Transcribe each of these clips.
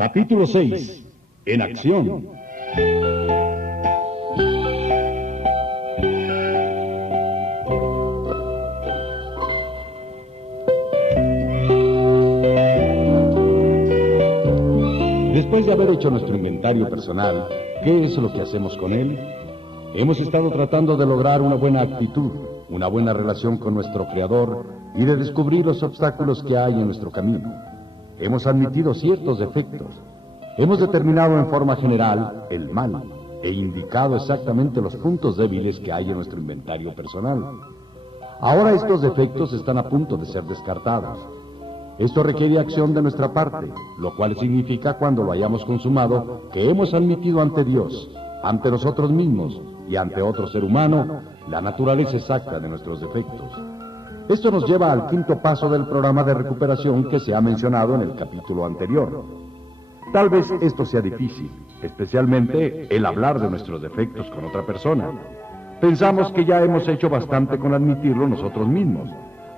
Capítulo 6. En acción. Después de haber hecho nuestro inventario personal, ¿qué es lo que hacemos con él? Hemos estado tratando de lograr una buena actitud, una buena relación con nuestro Creador y de descubrir los obstáculos que hay en nuestro camino. Hemos admitido ciertos defectos. Hemos determinado en forma general el mal e indicado exactamente los puntos débiles que hay en nuestro inventario personal. Ahora estos defectos están a punto de ser descartados. Esto requiere acción de nuestra parte, lo cual significa, cuando lo hayamos consumado, que hemos admitido ante Dios, ante nosotros mismos y ante otro ser humano, la naturaleza exacta de nuestros defectos. Esto nos lleva al quinto paso del programa de recuperación que se ha mencionado en el capítulo anterior. Tal vez esto sea difícil, especialmente el hablar de nuestros defectos con otra persona. Pensamos que ya hemos hecho bastante con admitirlo nosotros mismos.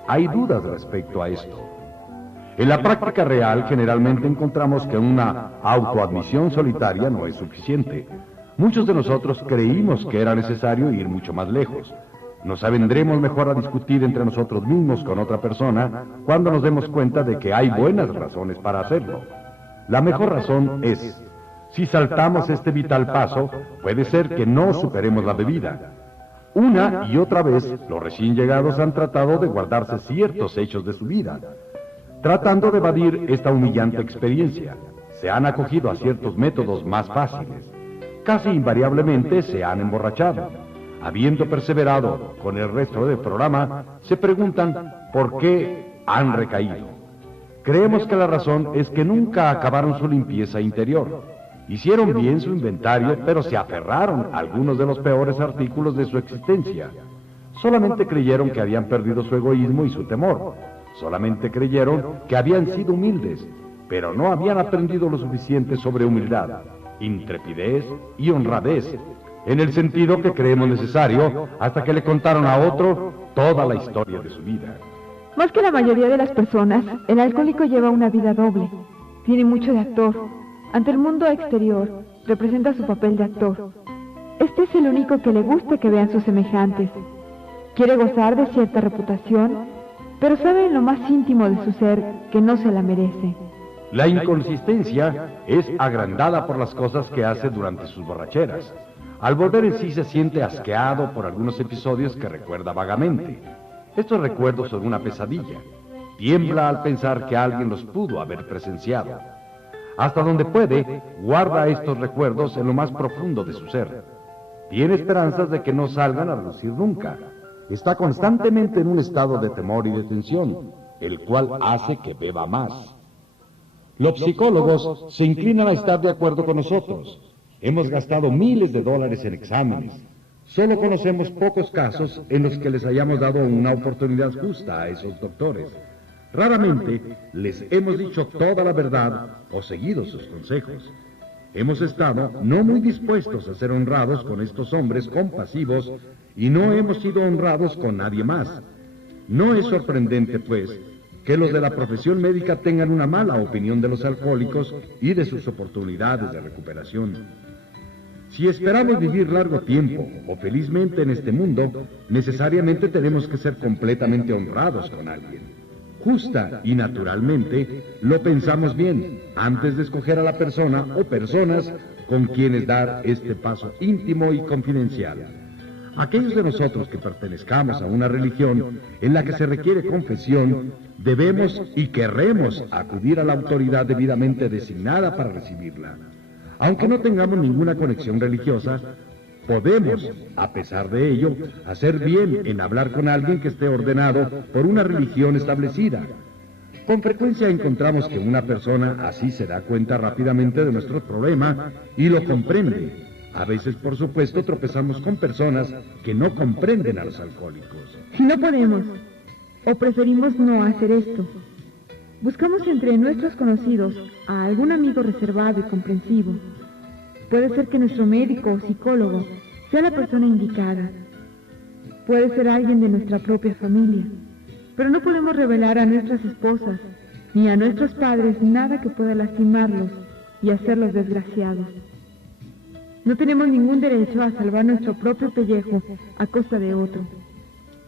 Hay dudas respecto a esto. En la práctica real, generalmente encontramos que una autoadmisión solitaria no es suficiente. Muchos de nosotros creímos que era necesario ir mucho más lejos. Nos avendremos mejor a discutir entre nosotros mismos con otra persona cuando nos demos cuenta de que hay buenas razones para hacerlo. La mejor razón es, si saltamos este vital paso, puede ser que no superemos la bebida. Una y otra vez, los recién llegados han tratado de guardarse ciertos hechos de su vida, tratando de evadir esta humillante experiencia. Se han acogido a ciertos métodos más fáciles. Casi invariablemente se han emborrachado. Habiendo perseverado con el resto del programa, se preguntan por qué han recaído. Creemos que la razón es que nunca acabaron su limpieza interior. Hicieron bien su inventario, pero se aferraron a algunos de los peores artículos de su existencia. Solamente creyeron que habían perdido su egoísmo y su temor. Solamente creyeron que habían sido humildes, pero no habían aprendido lo suficiente sobre humildad, intrepidez y honradez, en el sentido que creemos necesario, hasta que le contaron a otro toda la historia de su vida. Más que la mayoría de las personas, el alcohólico lleva una vida doble. Tiene mucho de actor. Ante el mundo exterior, representa su papel de actor. Este es el único que le gusta que vean sus semejantes. Quiere gozar de cierta reputación, pero sabe en lo más íntimo de su ser que no se la merece. La inconsistencia es agrandada por las cosas que hace durante sus borracheras. Al volver en sí se siente asqueado por algunos episodios que recuerda vagamente. Estos recuerdos son una pesadilla. Tiembla al pensar que alguien los pudo haber presenciado. Hasta donde puede, guarda estos recuerdos en lo más profundo de su ser. Tiene esperanzas de que no salgan a relucir nunca. Está constantemente en un estado de temor y de tensión, el cual hace que beba más. Los psicólogos se inclinan a estar de acuerdo con nosotros. Hemos gastado miles de dólares en exámenes. Solo conocemos pocos casos en los que les hayamos dado una oportunidad justa a esos doctores. Raramente les hemos dicho toda la verdad o seguido sus consejos. Hemos estado no muy dispuestos a ser honrados con estos hombres compasivos y no hemos sido honrados con nadie más. No es sorprendente, pues, que los de la profesión médica tengan una mala opinión de los alcohólicos y de sus oportunidades de recuperación. Si esperamos vivir largo tiempo o felizmente en este mundo, necesariamente tenemos que ser completamente honrados con alguien. Justa y naturalmente lo pensamos bien antes de escoger a la persona o personas con quienes dar este paso íntimo y confidencial. Aquellos de nosotros que pertenezcamos a una religión en la que se requiere confesión, debemos y querremos acudir a la autoridad debidamente designada para recibirla. Aunque no tengamos ninguna conexión religiosa, podemos, a pesar de ello, hacer bien en hablar con alguien que esté ordenado por una religión establecida. Con frecuencia encontramos que una persona así se da cuenta rápidamente de nuestro problema y lo comprende. A veces, por supuesto, tropezamos con personas que no comprenden a los alcohólicos. Si no podemos, o preferimos no hacer esto, buscamos entre nuestros conocidos a algún amigo reservado y comprensivo. Puede ser que nuestro médico o psicólogo sea la persona indicada. Puede ser alguien de nuestra propia familia. Pero no podemos revelar a nuestras esposas ni a nuestros padres nada que pueda lastimarlos y hacerlos desgraciados. No tenemos ningún derecho a salvar nuestro propio pellejo a costa de otro.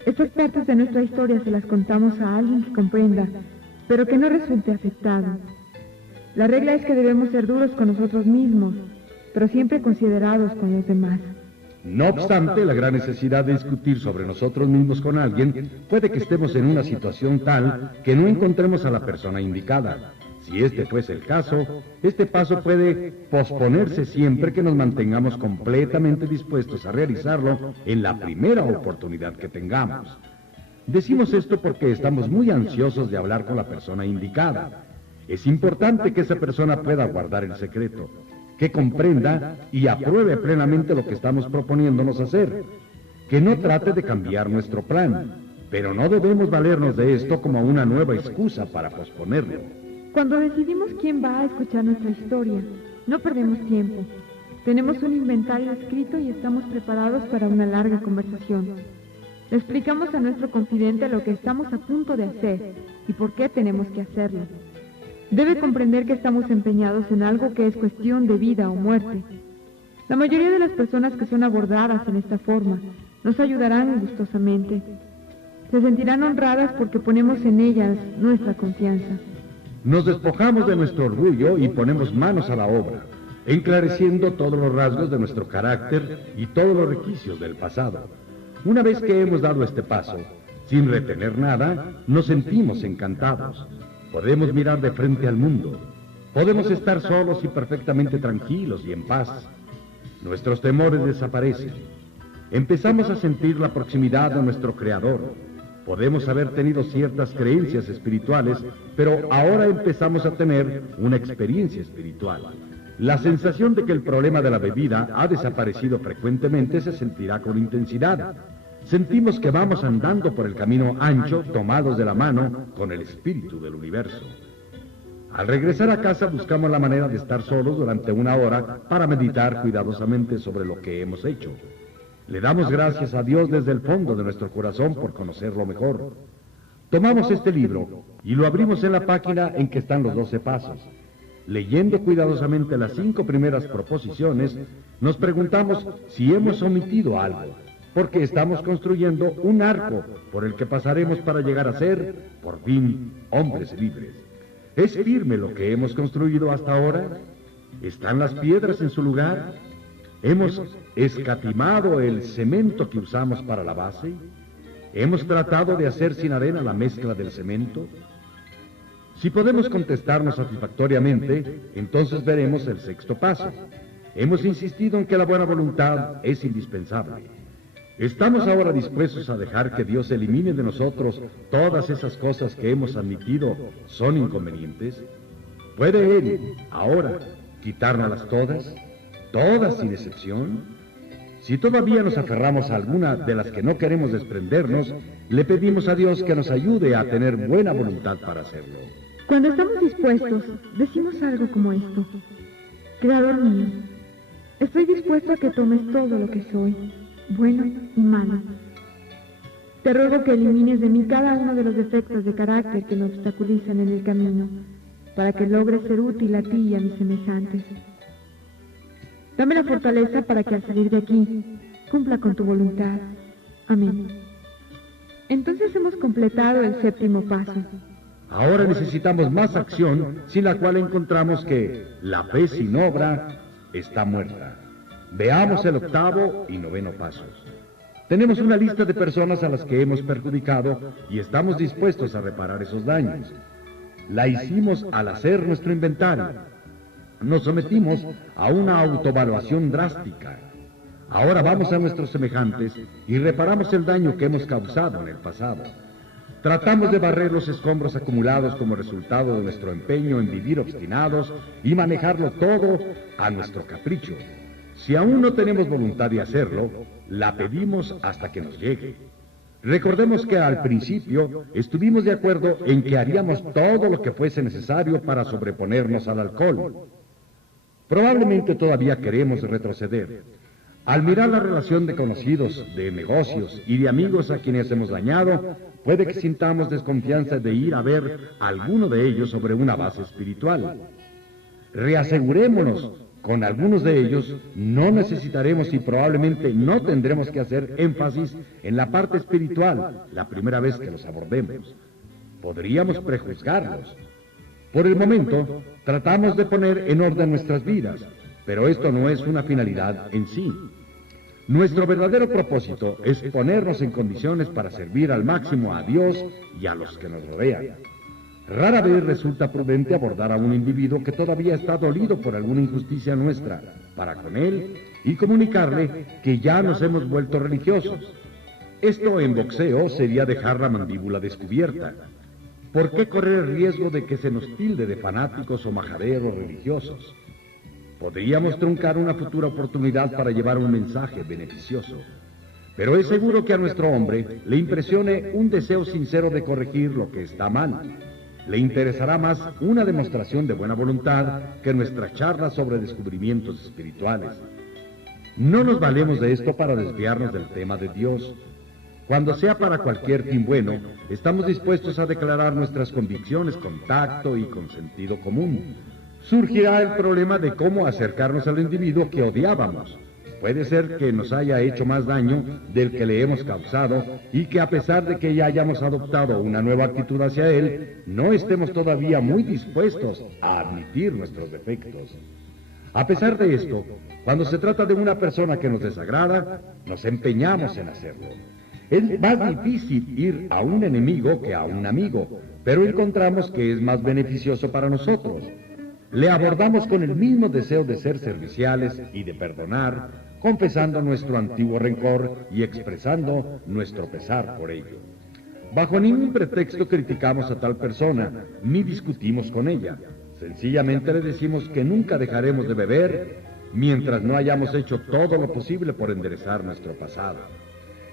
Estas partes de nuestra historia se las contamos a alguien que comprenda, pero que no resulte afectado. La regla es que debemos ser duros con nosotros mismos, pero siempre considerados con los demás. No obstante, la gran necesidad de discutir sobre nosotros mismos con alguien puede que estemos en una situación tal que no encontremos a la persona indicada. Si este fuese el caso, este paso puede posponerse siempre que nos mantengamos completamente dispuestos a realizarlo en la primera oportunidad que tengamos. Decimos esto porque estamos muy ansiosos de hablar con la persona indicada. Es importante que esa persona pueda guardar el secreto, que comprenda y apruebe plenamente lo que estamos proponiéndonos hacer, que no trate de cambiar nuestro plan, pero no debemos valernos de esto como una nueva excusa para posponerlo. Cuando decidimos quién va a escuchar nuestra historia, no perdemos tiempo. Tenemos un inventario escrito y estamos preparados para una larga conversación. Le explicamos a nuestro confidente lo que estamos a punto de hacer y por qué tenemos que hacerlo. Debe comprender que estamos empeñados en algo que es cuestión de vida o muerte. La mayoría de las personas que son abordadas en esta forma nos ayudarán gustosamente. Se sentirán honradas porque ponemos en ellas nuestra confianza. Nos despojamos de nuestro orgullo y ponemos manos a la obra, enclareciendo todos los rasgos de nuestro carácter y todos los requisitos del pasado. Una vez que hemos dado este paso, sin retener nada, nos sentimos encantados. Podemos mirar de frente al mundo. Podemos estar solos y perfectamente tranquilos y en paz. Nuestros temores desaparecen. Empezamos a sentir la proximidad de nuestro Creador. Podemos haber tenido ciertas creencias espirituales, pero ahora empezamos a tener una experiencia espiritual. La sensación de que el problema de la bebida ha desaparecido frecuentemente se sentirá con intensidad. Sentimos que vamos andando por el camino ancho, tomados de la mano con el espíritu del universo. Al regresar a casa buscamos la manera de estar solos durante una hora para meditar cuidadosamente sobre lo que hemos hecho. Le damos gracias a Dios desde el fondo de nuestro corazón por conocerlo mejor. Tomamos este libro y lo abrimos en la página en que están los 12 pasos. Leyendo cuidadosamente las 5 primeras proposiciones, nos preguntamos si hemos omitido algo, porque estamos construyendo un arco por el que pasaremos para llegar a ser, por fin, hombres libres. ¿Es firme lo que hemos construido hasta ahora? ¿Están las piedras en su lugar? ¿Hemos escatimado el cemento que usamos para la base? ¿Hemos tratado de hacer sin arena la mezcla del cemento? Si podemos contestarnos satisfactoriamente, entonces veremos el 6º paso. Hemos insistido en que la buena voluntad es indispensable. ¿Estamos ahora dispuestos a dejar que Dios elimine de nosotros todas esas cosas que hemos admitido son inconvenientes? ¿Puede Él, ahora, quitárnoslas todas? ¿Todas sin excepción? Si todavía nos aferramos a alguna de las que no queremos desprendernos, le pedimos a Dios que nos ayude a tener buena voluntad para hacerlo. Cuando estamos dispuestos, decimos algo como esto: Creador mío, estoy dispuesto a que tomes todo lo que soy, bueno y malo. Te ruego que elimines de mí cada uno de los defectos de carácter que me obstaculizan en el camino, para que logre ser útil a ti y a mis semejantes. Dame la fortaleza para que al salir de aquí cumpla con tu voluntad. Amén. Entonces hemos completado el 7º paso. Ahora necesitamos más acción, sin la cual encontramos que la fe sin obra está muerta. Veamos el 8º y 9º pasos. Tenemos una lista de personas a las que hemos perjudicado y estamos dispuestos a reparar esos daños. La hicimos al hacer nuestro inventario. Nos sometimos a una autoevaluación drástica. Ahora vamos a nuestros semejantes y reparamos el daño que hemos causado en el pasado. Tratamos de barrer los escombros acumulados como resultado de nuestro empeño en vivir obstinados y manejarlo todo a nuestro capricho. Si aún no tenemos voluntad de hacerlo, la pedimos hasta que nos llegue. Recordemos que al principio estuvimos de acuerdo en que haríamos todo lo que fuese necesario para sobreponernos al alcohol. Probablemente todavía queremos retroceder. Al mirar la relación de conocidos, de negocios y de amigos a quienes hemos dañado, puede que sintamos desconfianza de ir a ver a alguno de ellos sobre una base espiritual. Reasegurémonos, con algunos de ellos no necesitaremos y probablemente no tendremos que hacer énfasis en la parte espiritual la primera vez que los abordemos. Podríamos prejuzgarlos. Por el momento, tratamos de poner en orden nuestras vidas, pero esto no es una finalidad en sí. Nuestro verdadero propósito es ponernos en condiciones para servir al máximo a Dios y a los que nos rodean. Rara vez resulta prudente abordar a un individuo que todavía está dolido por alguna injusticia nuestra para con él y comunicarle que ya nos hemos vuelto religiosos. Esto en boxeo sería dejar la mandíbula descubierta. ¿Por qué correr el riesgo de que se nos tilde de fanáticos o majaderos religiosos? Podríamos truncar una futura oportunidad para llevar un mensaje beneficioso. Pero es seguro que a nuestro hombre le impresione un deseo sincero de corregir lo que está mal. Le interesará más una demostración de buena voluntad que nuestra charla sobre descubrimientos espirituales. No nos valemos de esto para desviarnos del tema de Dios. Cuando sea para cualquier fin bueno, estamos dispuestos a declarar nuestras convicciones con tacto y con sentido común. Surgirá el problema de cómo acercarnos al individuo que odiábamos. Puede ser que nos haya hecho más daño del que le hemos causado y que a pesar de que ya hayamos adoptado una nueva actitud hacia él, no estemos todavía muy dispuestos a admitir nuestros defectos. A pesar de esto, cuando se trata de una persona que nos desagrada, nos empeñamos en hacerlo. Es más difícil ir a un enemigo que a un amigo, pero encontramos que es más beneficioso para nosotros. Le abordamos con el mismo deseo de ser serviciales y de perdonar, confesando nuestro antiguo rencor y expresando nuestro pesar por ello. Bajo ningún pretexto criticamos a tal persona, ni discutimos con ella. Sencillamente le decimos que nunca dejaremos de beber mientras no hayamos hecho todo lo posible por enderezar nuestro pasado.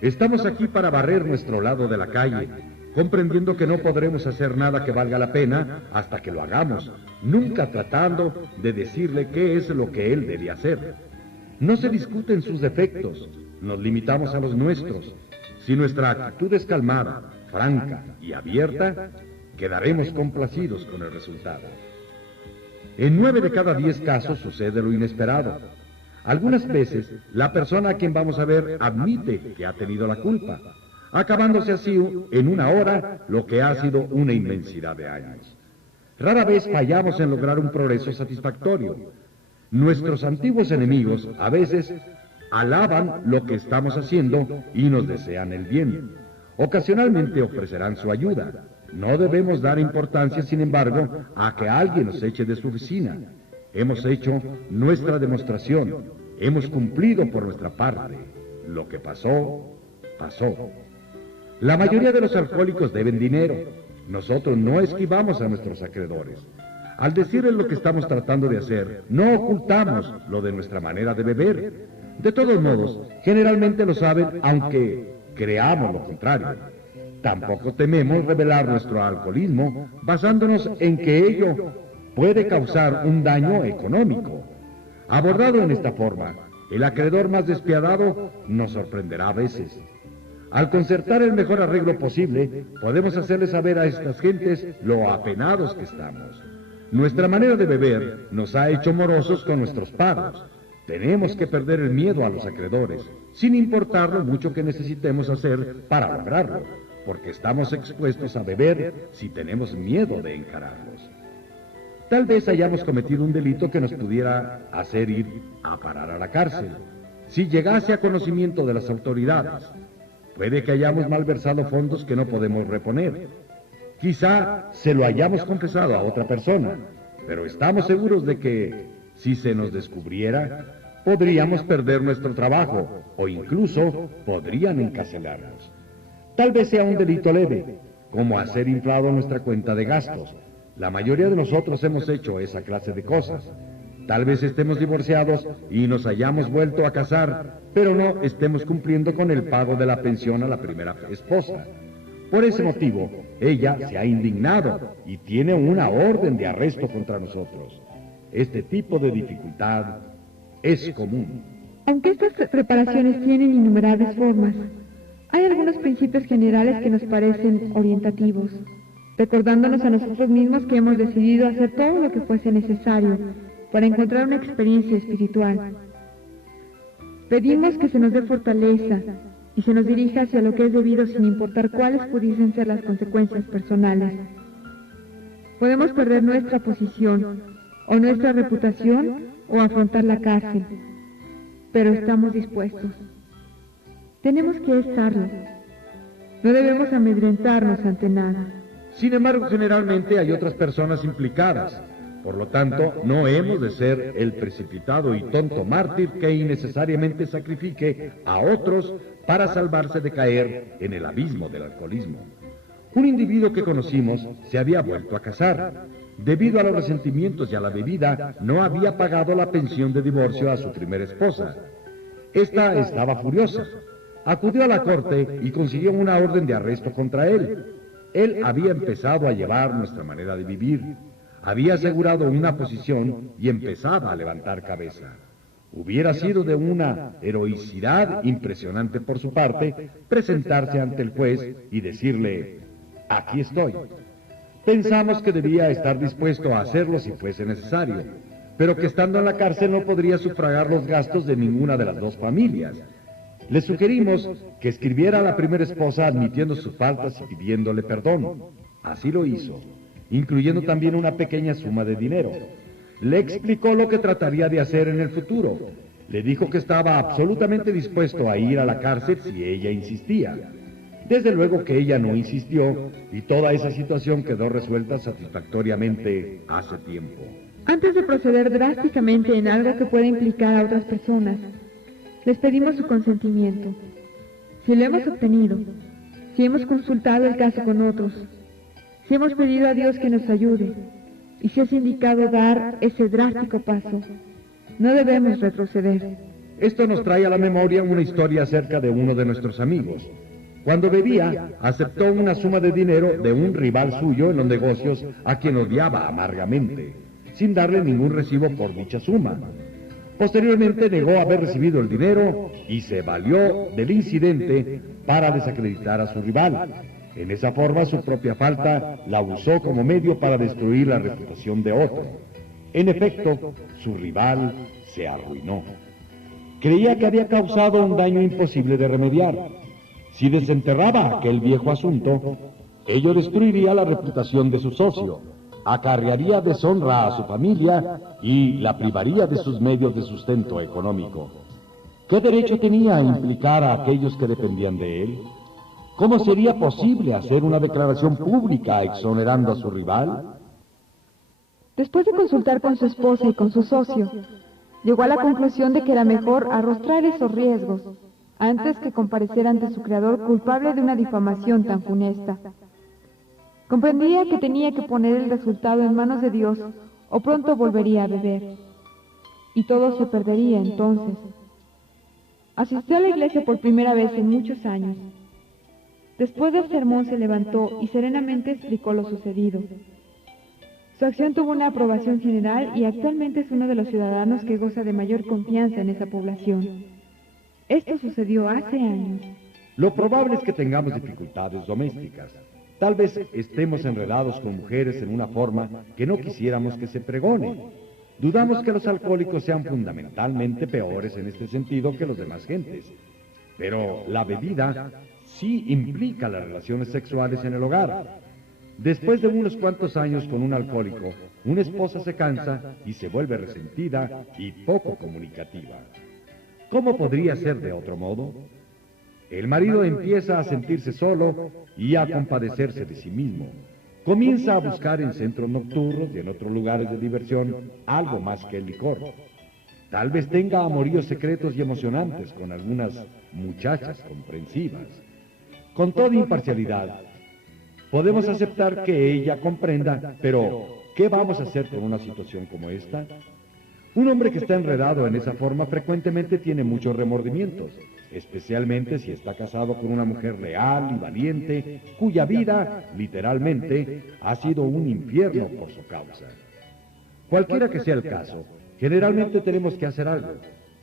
Estamos aquí para barrer nuestro lado de la calle, comprendiendo que no podremos hacer nada que valga la pena hasta que lo hagamos, nunca tratando de decirle qué es lo que él debe hacer. No se discuten sus defectos, nos limitamos a los nuestros. Si nuestra actitud es calmada, franca y abierta, quedaremos complacidos con el resultado. En 9 de cada 10 casos sucede lo inesperado. Algunas veces, la persona a quien vamos a ver admite que ha tenido la culpa, acabándose así en una hora lo que ha sido una inmensidad de años. Rara vez fallamos en lograr un progreso satisfactorio. Nuestros antiguos enemigos a veces alaban lo que estamos haciendo y nos desean el bien. Ocasionalmente ofrecerán su ayuda. No debemos dar importancia, sin embargo, a que alguien nos eche de su oficina. Hemos hecho nuestra demostración. Hemos cumplido por nuestra parte. Lo que pasó, pasó. La mayoría de los alcohólicos deben dinero. Nosotros no esquivamos a nuestros acreedores. Al decirles lo que estamos tratando de hacer, no ocultamos lo de nuestra manera de beber. De todos modos, generalmente lo saben, aunque creamos lo contrario. Tampoco tememos revelar nuestro alcoholismo basándonos en que ello puede causar un daño económico. Abordado en esta forma, el acreedor más despiadado nos sorprenderá a veces. Al concertar el mejor arreglo posible, podemos hacerles saber a estas gentes lo apenados que estamos. Nuestra manera de beber nos ha hecho morosos con nuestros pagos. Tenemos que perder el miedo a los acreedores, sin importar lo mucho que necesitemos hacer para lograrlo, porque estamos expuestos a beber si tenemos miedo de encararlos. Tal vez hayamos cometido un delito que nos pudiera hacer ir a parar a la cárcel. Si llegase a conocimiento de las autoridades, puede que hayamos malversado fondos que no podemos reponer. Quizá se lo hayamos confesado a otra persona, pero estamos seguros de que, si se nos descubriera, podríamos perder nuestro trabajo o incluso podrían encarcelarnos. Tal vez sea un delito leve, como hacer inflado nuestra cuenta de gastos. La mayoría de nosotros hemos hecho esa clase de cosas. Tal vez estemos divorciados y nos hayamos vuelto a casar, pero no estemos cumpliendo con el pago de la pensión a la primera esposa. Por ese motivo, ella se ha indignado y tiene una orden de arresto contra nosotros. Este tipo de dificultad es común. Aunque estas preparaciones tienen innumerables formas, hay algunos principios generales que nos parecen orientativos, recordándonos a nosotros mismos que hemos decidido hacer todo lo que fuese necesario para encontrar una experiencia espiritual. Pedimos que se nos dé fortaleza y se nos dirija hacia lo que es debido sin importar cuáles pudiesen ser las consecuencias personales. Podemos perder nuestra posición o nuestra reputación o afrontar la cárcel, pero estamos dispuestos. Tenemos que estarlo. No debemos amedrentarnos ante nada. Sin embargo, generalmente hay otras personas implicadas. Por lo tanto, no hemos de ser el precipitado y tonto mártir que innecesariamente sacrifique a otros para salvarse de caer en el abismo del alcoholismo. Un individuo que conocimos se había vuelto a casar. Debido a los resentimientos y a la bebida, no había pagado la pensión de divorcio a su primera esposa. Esta estaba furiosa. Acudió a la corte y consiguió una orden de arresto contra él. Él había empezado a llevar nuestra manera de vivir. Había asegurado una posición y empezaba a levantar cabeza. Hubiera sido de una heroicidad impresionante por su parte presentarse ante el juez y decirle: aquí estoy. Pensamos que debía estar dispuesto a hacerlo si fuese necesario, pero que estando en la cárcel no podría sufragar los gastos de ninguna de las dos familias. Le sugerimos que escribiera a la primera esposa admitiendo sus faltas y pidiéndole perdón. Así lo hizo, incluyendo también una pequeña suma de dinero. Le explicó lo que trataría de hacer en el futuro. Le dijo que estaba absolutamente dispuesto a ir a la cárcel si ella insistía. Desde luego que ella no insistió y toda esa situación quedó resuelta satisfactoriamente hace tiempo. Antes de proceder drásticamente en algo que pueda implicar a otras personas, les pedimos su consentimiento. Si lo hemos obtenido, si hemos consultado el caso con otros, si hemos pedido a Dios que nos ayude, y si es indicado dar ese drástico paso, no debemos retroceder. Esto nos trae a la memoria una historia acerca de uno de nuestros amigos. Cuando bebía, aceptó una suma de dinero de un rival suyo en los negocios a quien odiaba amargamente, sin darle ningún recibo por dicha suma. Posteriormente negó haber recibido el dinero y se valió del incidente para desacreditar a su rival. En esa forma, su propia falta la usó como medio para destruir la reputación de otro. En efecto, su rival se arruinó. Creía que había causado un daño imposible de remediar. Si desenterraba aquel viejo asunto, ello destruiría la reputación de su socio, acarrearía deshonra a su familia y la privaría de sus medios de sustento económico. ¿Qué derecho tenía a implicar a aquellos que dependían de él? ¿Cómo sería posible hacer una declaración pública exonerando a su rival? Después de consultar con su esposa y con su socio, llegó a la conclusión de que era mejor arrostrar esos riesgos antes que comparecer ante su creador culpable de una difamación tan funesta. Comprendía que tenía que poner el resultado en manos de Dios o pronto volvería a beber. Y todo se perdería entonces. Asistió a la iglesia por primera vez en muchos años. Después del sermón se levantó y serenamente explicó lo sucedido. Su acción tuvo una aprobación general y actualmente es uno de los ciudadanos que goza de mayor confianza en esa población. Esto sucedió hace años. Lo probable es que tengamos dificultades domésticas. Tal vez estemos enredados con mujeres en una forma que no quisiéramos que se pregone. Dudamos que los alcohólicos sean fundamentalmente peores en este sentido que los demás gentes. Pero la bebida sí implica las relaciones sexuales en el hogar. Después de unos cuantos años con un alcohólico, una esposa se cansa y se vuelve resentida y poco comunicativa. ¿Cómo podría ser de otro modo? El marido empieza a sentirse solo y a compadecerse de sí mismo. Comienza a buscar en centros nocturnos y en otros lugares de diversión algo más que el licor. Tal vez tenga amoríos secretos y emocionantes con algunas muchachas comprensivas. Con toda imparcialidad, podemos aceptar que ella comprenda, pero ¿qué vamos a hacer con una situación como esta? Un hombre que está enredado en esa forma frecuentemente tiene muchos remordimientos, especialmente si está casado con una mujer leal y valiente, cuya vida, literalmente, ha sido un infierno por su causa. Cualquiera que sea el caso, generalmente tenemos que hacer algo.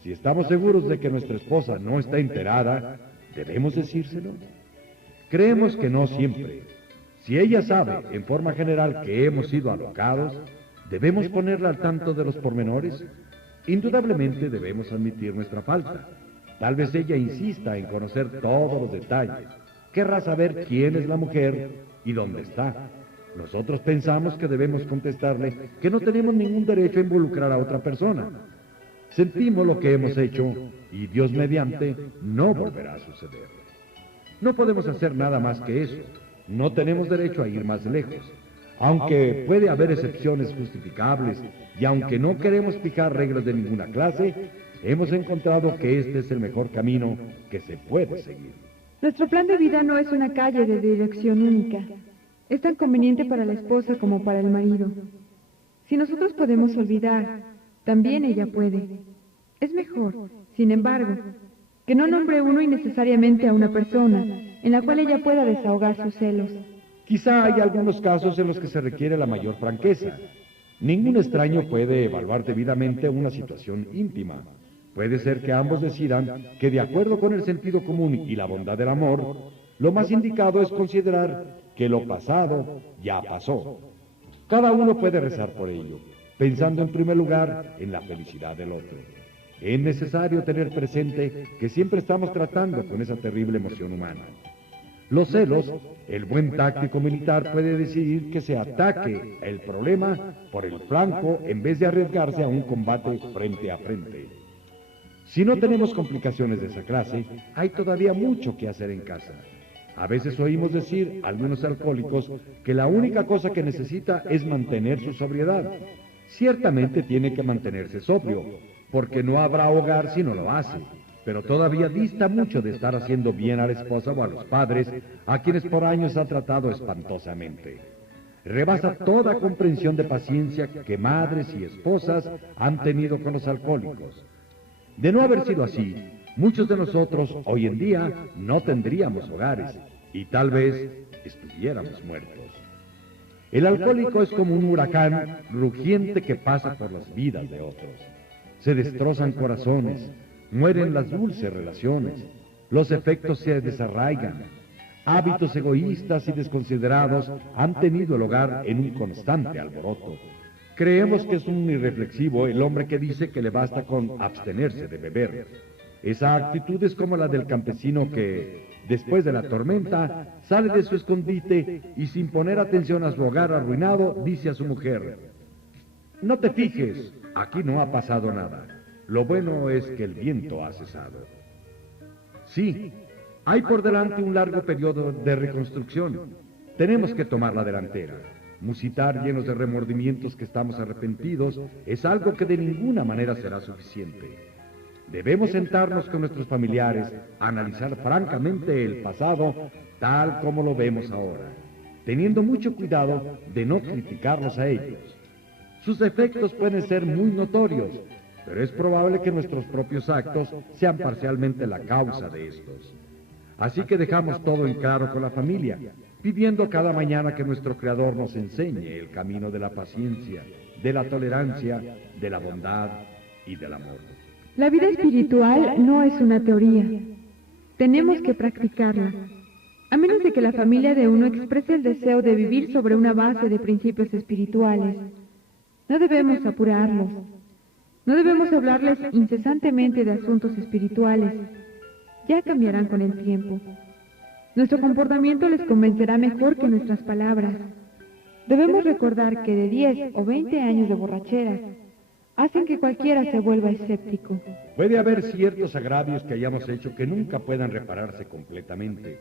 Si estamos seguros de que nuestra esposa no está enterada, ¿debemos decírselo? Creemos que no siempre. Si ella sabe, en forma general, que hemos sido alocados, ¿Debemos ponerla al tanto de los pormenores? Indudablemente debemos admitir nuestra falta. Tal vez ella insista en conocer todos los detalles. Querrá saber quién es la mujer y dónde está. Nosotros pensamos que debemos contestarle que no tenemos ningún derecho a involucrar a otra persona. Sentimos lo que hemos hecho y Dios mediante no volverá a suceder. No podemos hacer nada más que eso. No tenemos derecho a ir más lejos. Aunque puede haber excepciones justificables y aunque no queremos fijar reglas de ninguna clase, hemos encontrado que este es el mejor camino que se puede seguir. Nuestro plan de vida no es una calle de dirección única. Es tan conveniente para la esposa como para el marido. Si nosotros podemos olvidar, también ella puede. Es mejor, sin embargo, que no nombre uno innecesariamente a una persona en la cual ella pueda desahogar sus celos. Quizá hay algunos casos en los que se requiere la mayor franqueza. Ningún extraño puede evaluar debidamente una situación íntima. Puede ser que ambos decidan que, de acuerdo con el sentido común y la bondad del amor, lo más indicado es considerar que lo pasado ya pasó. Cada uno puede rezar por ello, pensando en primer lugar en la felicidad del otro. Es necesario tener presente que siempre estamos tratando con esa terrible emoción humana. Los celos, el buen táctico militar puede decidir que se ataque el problema por el flanco en vez de arriesgarse a un combate frente a frente. Si no tenemos complicaciones de esa clase, hay todavía mucho que hacer en casa. A veces oímos decir, al menos alcohólicos, que la única cosa que necesita es mantener su sobriedad. Ciertamente tiene que mantenerse sobrio, porque no habrá hogar si no lo hace. Pero todavía dista mucho de estar haciendo bien a la esposa o a los padres, a quienes por años ha tratado espantosamente. Rebasa toda comprensión de paciencia que madres y esposas han tenido con los alcohólicos. De no haber sido así, muchos de nosotros hoy en día no tendríamos hogares y tal vez estuviéramos muertos. El alcohólico es como un huracán rugiente que pasa por las vidas de otros. Se destrozan corazones, mueren las dulces relaciones, los efectos se desarraigan, hábitos egoístas y desconsiderados han tenido lugar en un constante alboroto. Creemos que es un irreflexivo el hombre que dice que le basta con abstenerse de beber. Esa actitud es como la del campesino que, después de la tormenta, sale de su escondite y sin poner atención a su hogar arruinado, dice a su mujer: «No te fijes, aquí no ha pasado nada. Lo bueno es que el viento ha cesado». Sí, hay por delante un largo periodo de reconstrucción. Tenemos que tomar la delantera. Musitar llenos de remordimientos que estamos arrepentidos es algo que de ninguna manera será suficiente. Debemos sentarnos con nuestros familiares, analizar francamente el pasado tal como lo vemos ahora, teniendo mucho cuidado de no criticarlos a ellos. Sus efectos pueden ser muy notorios, pero es probable que nuestros propios actos sean parcialmente la causa de estos. Así que dejamos todo en claro con la familia, pidiendo cada mañana que nuestro Creador nos enseñe el camino de la paciencia, de la tolerancia, de la bondad y del amor. La vida espiritual no es una teoría. Tenemos que practicarla. A menos de que la familia de uno exprese el deseo de vivir sobre una base de principios espirituales, no debemos apurarlos. No debemos hablarles incesantemente de asuntos espirituales. Ya cambiarán con el tiempo. Nuestro comportamiento les convencerá mejor que nuestras palabras. Debemos recordar que de 10 o 20 años de borracheras hacen que cualquiera se vuelva escéptico. Puede haber ciertos agravios que hayamos hecho que nunca puedan repararse completamente.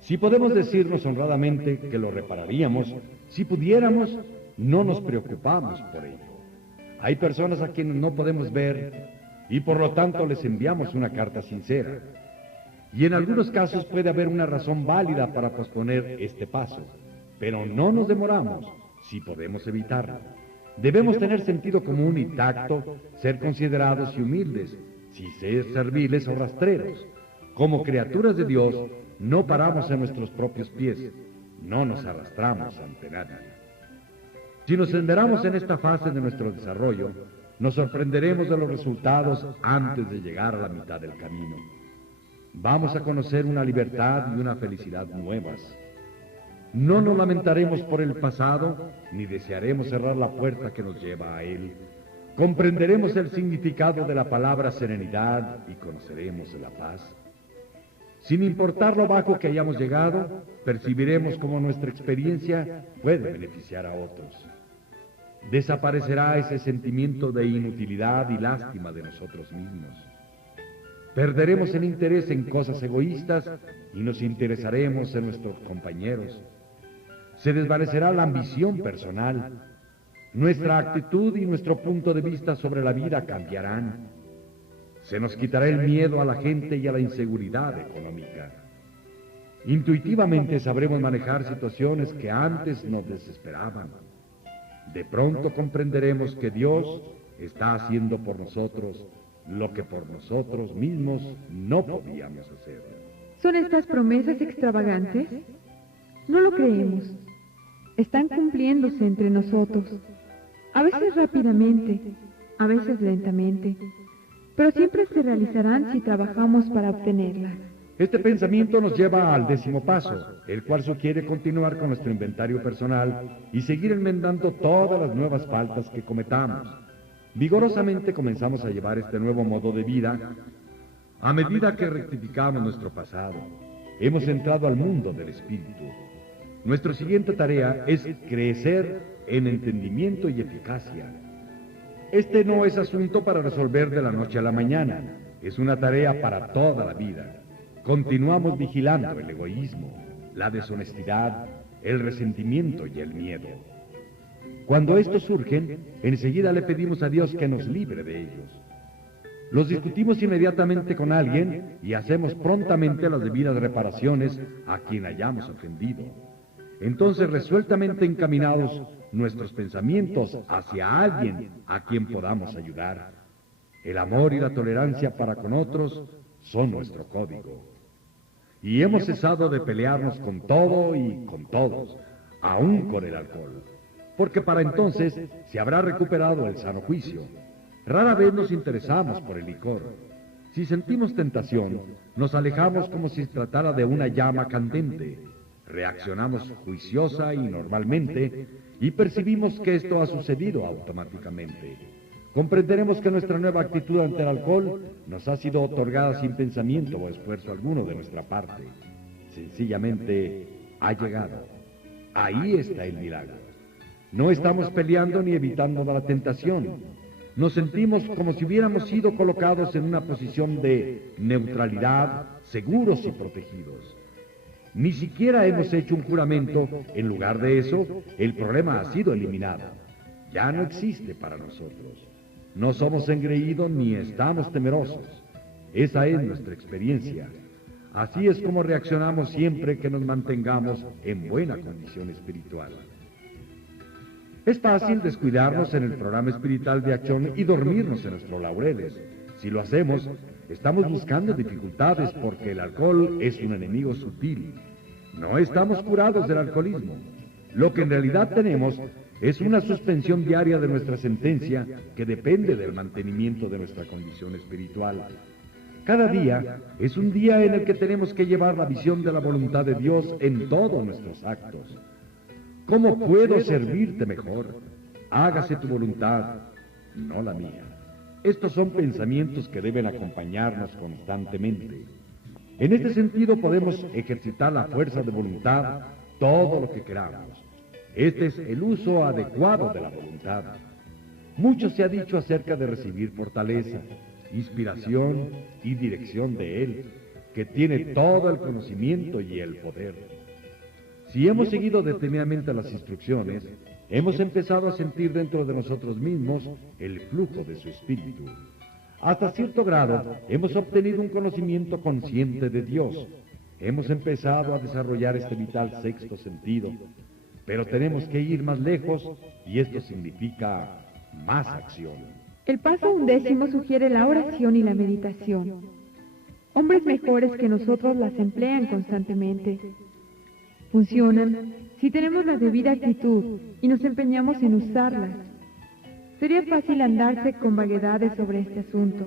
Si podemos decirnos honradamente que lo repararíamos, si pudiéramos, no nos preocupamos por ello. Hay personas a quienes no podemos ver y por lo tanto les enviamos una carta sincera. Y en algunos casos puede haber una razón válida para posponer este paso, pero no nos demoramos si podemos evitarlo. Debemos tener sentido común y tacto, ser considerados y humildes, sin ser serviles o rastreros. Como criaturas de Dios, no paramos en nuestros propios pies, no nos arrastramos ante nadie. Si nos enderamos en esta fase de nuestro desarrollo, nos sorprenderemos de los resultados antes de llegar a la mitad del camino. Vamos a conocer una libertad y una felicidad nuevas. No nos lamentaremos por el pasado, ni desearemos cerrar la puerta que nos lleva a él. Comprenderemos el significado de la palabra serenidad y conoceremos la paz. Sin importar lo bajo que hayamos llegado, percibiremos cómo nuestra experiencia puede beneficiar a otros. Desaparecerá ese sentimiento de inutilidad y lástima de nosotros mismos. Perderemos el interés en cosas egoístas y nos interesaremos en nuestros compañeros. Se desvanecerá la ambición personal. Nuestra actitud y nuestro punto de vista sobre la vida cambiarán. Se nos quitará el miedo a la gente y a la inseguridad económica. Intuitivamente sabremos manejar situaciones que antes nos desesperaban. De pronto comprenderemos que Dios está haciendo por nosotros lo que por nosotros mismos no podíamos hacer. ¿Son estas promesas extravagantes? No lo creemos. Están cumpliéndose entre nosotros, a veces rápidamente, a veces lentamente, pero siempre se realizarán si trabajamos para obtenerlas. Este pensamiento nos lleva al 10º paso, el cual sugiere continuar con nuestro inventario personal y seguir enmendando todas las nuevas faltas que cometamos. Vigorosamente comenzamos a llevar este nuevo modo de vida a medida que rectificamos nuestro pasado. Hemos entrado al mundo del espíritu. Nuestra siguiente tarea es crecer en entendimiento y eficacia. Este no es asunto para resolver de la noche a la mañana, es una tarea para toda la vida. Continuamos vigilando el egoísmo, la deshonestidad, el resentimiento y el miedo. Cuando estos surgen, enseguida le pedimos a Dios que nos libre de ellos. Los discutimos inmediatamente con alguien y hacemos prontamente las debidas reparaciones a quien hayamos ofendido. Entonces, resueltamente encaminados nuestros pensamientos hacia alguien a quien podamos ayudar. El amor y la tolerancia para con otros son nuestro código. Y hemos cesado de pelearnos con todo y con todos, aún con el alcohol, porque para entonces se habrá recuperado el sano juicio. Rara vez nos interesamos por el licor. Si sentimos tentación, nos alejamos como si se tratara de una llama candente. Reaccionamos juiciosa y normalmente y percibimos que esto ha sucedido automáticamente. Comprenderemos que nuestra nueva actitud ante el alcohol nos ha sido otorgada sin pensamiento o esfuerzo alguno de nuestra parte. Sencillamente ha llegado. Ahí está el milagro. No estamos peleando ni evitando la tentación. Nos sentimos como si hubiéramos sido colocados en una posición de neutralidad, seguros y protegidos. Ni siquiera hemos hecho un juramento. En lugar de eso, el problema ha sido eliminado. Ya no existe para nosotros. No somos engreídos ni estamos temerosos. Esa es nuestra experiencia. Así es como reaccionamos siempre que nos mantengamos en buena condición espiritual. Es fácil descuidarnos en el programa espiritual de acción y dormirnos en nuestros laureles. Si lo hacemos, estamos buscando dificultades porque el alcohol es un enemigo sutil. No estamos curados del alcoholismo. Lo que en realidad tenemos es una suspensión diaria de nuestra sentencia que depende del mantenimiento de nuestra condición espiritual. Cada día es un día en el que tenemos que llevar la visión de la voluntad de Dios en todos nuestros actos. ¿Cómo puedo servirte mejor? Hágase tu voluntad, no la mía. Estos son pensamientos que deben acompañarnos constantemente. En este sentido podemos ejercitar la fuerza de voluntad todo lo que queramos. Este es el uso adecuado de la voluntad. Mucho se ha dicho acerca de recibir fortaleza, inspiración y dirección de Él, que tiene todo el conocimiento y el poder. Si hemos seguido detenidamente las instrucciones, hemos empezado a sentir dentro de nosotros mismos el flujo de su espíritu. Hasta cierto grado, hemos obtenido un conocimiento consciente de Dios. Hemos empezado a desarrollar este vital sexto sentido, pero tenemos que ir más lejos y esto significa más acción. El paso 11 sugiere la oración y la meditación. Hombres mejores que nosotros las emplean constantemente. Funcionan si tenemos la debida actitud y nos empeñamos en usarlas. Sería fácil andarse con vaguedades sobre este asunto.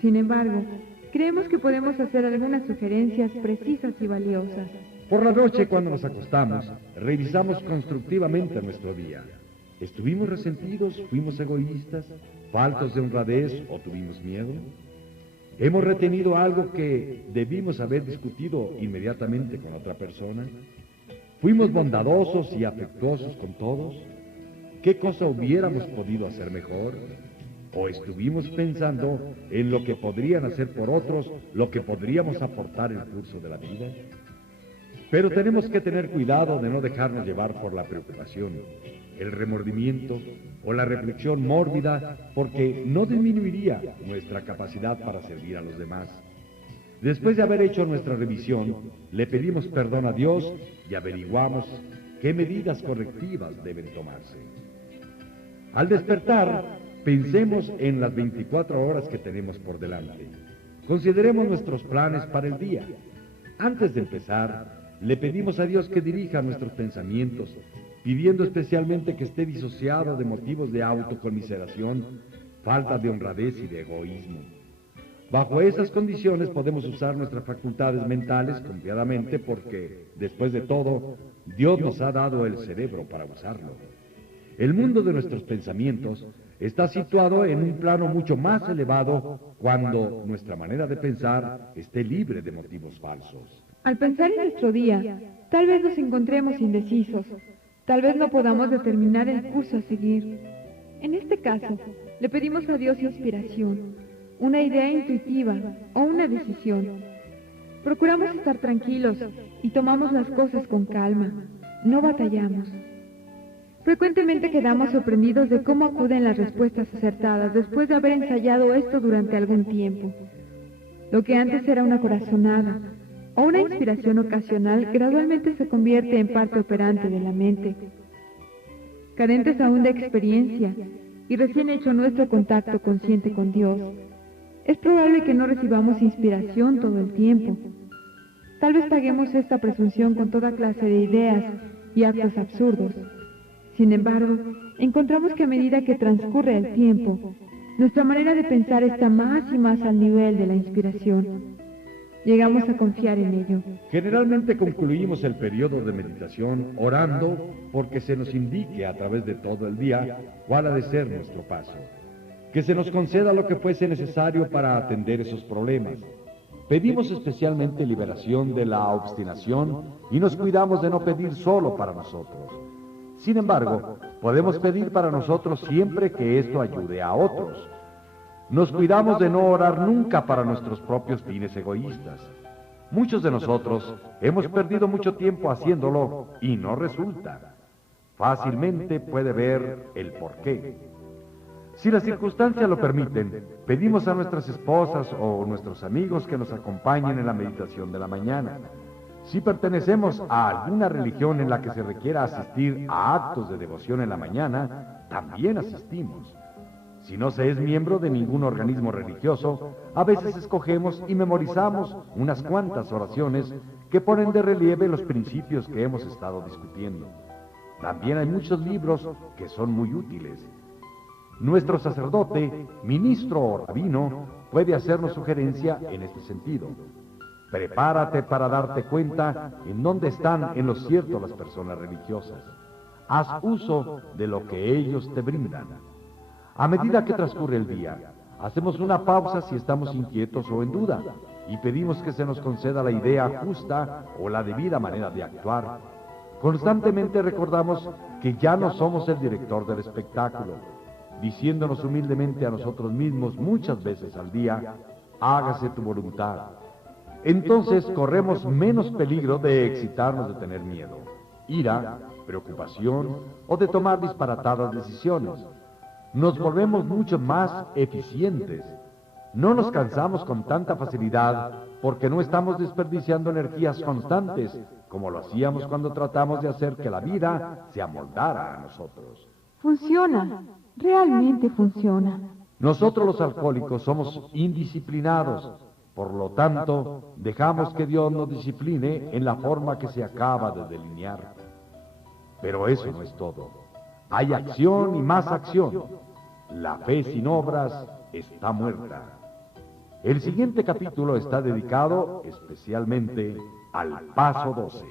Sin embargo, creemos que podemos hacer algunas sugerencias precisas y valiosas. Por la noche, cuando nos acostamos, revisamos constructivamente nuestro día. ¿Estuvimos resentidos? ¿Fuimos egoístas? ¿Faltos de honradez o tuvimos miedo? ¿Hemos retenido algo que debimos haber discutido inmediatamente con otra persona? ¿Fuimos bondadosos y afectuosos con todos? ¿Qué cosa hubiéramos podido hacer mejor? ¿O estuvimos pensando en lo que podrían hacer por otros, lo que podríamos aportar en el curso de la vida? Pero tenemos que tener cuidado de no dejarnos llevar por la preocupación, el remordimiento o la reflexión mórbida, porque no disminuiría nuestra capacidad para servir a los demás. Después de haber hecho nuestra revisión, le pedimos perdón a Dios y averiguamos qué medidas correctivas deben tomarse. Al despertar, pensemos en las 24 horas que tenemos por delante. Consideremos nuestros planes para el día. Antes de empezar, le pedimos a Dios que dirija nuestros pensamientos, pidiendo especialmente que esté disociado de motivos de autoconmiseración, falta de honradez y de egoísmo. Bajo esas condiciones podemos usar nuestras facultades mentales confiadamente porque, después de todo, Dios nos ha dado el cerebro para usarlo. El mundo de nuestros pensamientos está situado en un plano mucho más elevado cuando nuestra manera de pensar esté libre de motivos falsos. Al pensar en nuestro día, tal vez nos encontremos indecisos, tal vez no podamos determinar el curso a seguir. En este caso, le pedimos a Dios inspiración, una idea intuitiva o una decisión. Procuramos estar tranquilos y tomamos las cosas con calma, no batallamos. Frecuentemente quedamos sorprendidos de cómo acuden las respuestas acertadas después de haber ensayado esto durante algún tiempo. Lo que antes era una corazonada o una inspiración ocasional gradualmente se convierte en parte operante de la mente. Carentes aún de experiencia y recién hecho nuestro contacto consciente con Dios, es probable que no recibamos inspiración todo el tiempo. Tal vez paguemos esta presunción con toda clase de ideas y actos absurdos. Sin embargo, encontramos que a medida que transcurre el tiempo, nuestra manera de pensar está más y más al nivel de la inspiración. Llegamos a confiar en ello. Generalmente concluimos el periodo de meditación orando porque se nos indique a través de todo el día cuál ha de ser nuestro paso. Que se nos conceda lo que fuese necesario para atender esos problemas. Pedimos especialmente liberación de la obstinación y nos cuidamos de no pedir solo para nosotros. Sin embargo, podemos pedir para nosotros siempre que esto ayude a otros. Nos cuidamos de no orar nunca para nuestros propios fines egoístas. Muchos de nosotros hemos perdido mucho tiempo haciéndolo y no resulta. Fácilmente puede ver el porqué. Si las circunstancias lo permiten, pedimos a nuestras esposas o nuestros amigos que nos acompañen en la meditación de la mañana. Si pertenecemos a alguna religión en la que se requiera asistir a actos de devoción en la mañana, también asistimos. Si no se es miembro de ningún organismo religioso, a veces escogemos y memorizamos unas cuantas oraciones que ponen de relieve los principios que hemos estado discutiendo. También hay muchos libros que son muy útiles. Nuestro sacerdote, ministro o rabino puede hacernos sugerencia en este sentido. Prepárate para darte cuenta en dónde están en lo cierto las personas religiosas. Haz uso de lo que ellos te brindan. A medida que transcurre el día, hacemos una pausa si estamos inquietos o en duda y pedimos que se nos conceda la idea justa o la debida manera de actuar. Constantemente recordamos que ya no somos el director del espectáculo, diciéndonos humildemente a nosotros mismos muchas veces al día, hágase tu voluntad. Entonces corremos menos peligro de excitarnos de tener miedo, ira, preocupación o de tomar disparatadas decisiones. Nos volvemos mucho más eficientes. No nos cansamos con tanta facilidad porque no estamos desperdiciando energías constantes como lo hacíamos cuando tratamos de hacer que la vida se amoldara a nosotros. Funciona, realmente funciona. Nosotros los alcohólicos somos indisciplinados, por lo tanto, dejamos que Dios nos discipline en la forma que se acaba de delinear. Pero eso no es todo. Hay acción y más acción. La fe sin obras está muerta. El siguiente capítulo está dedicado especialmente al paso 12.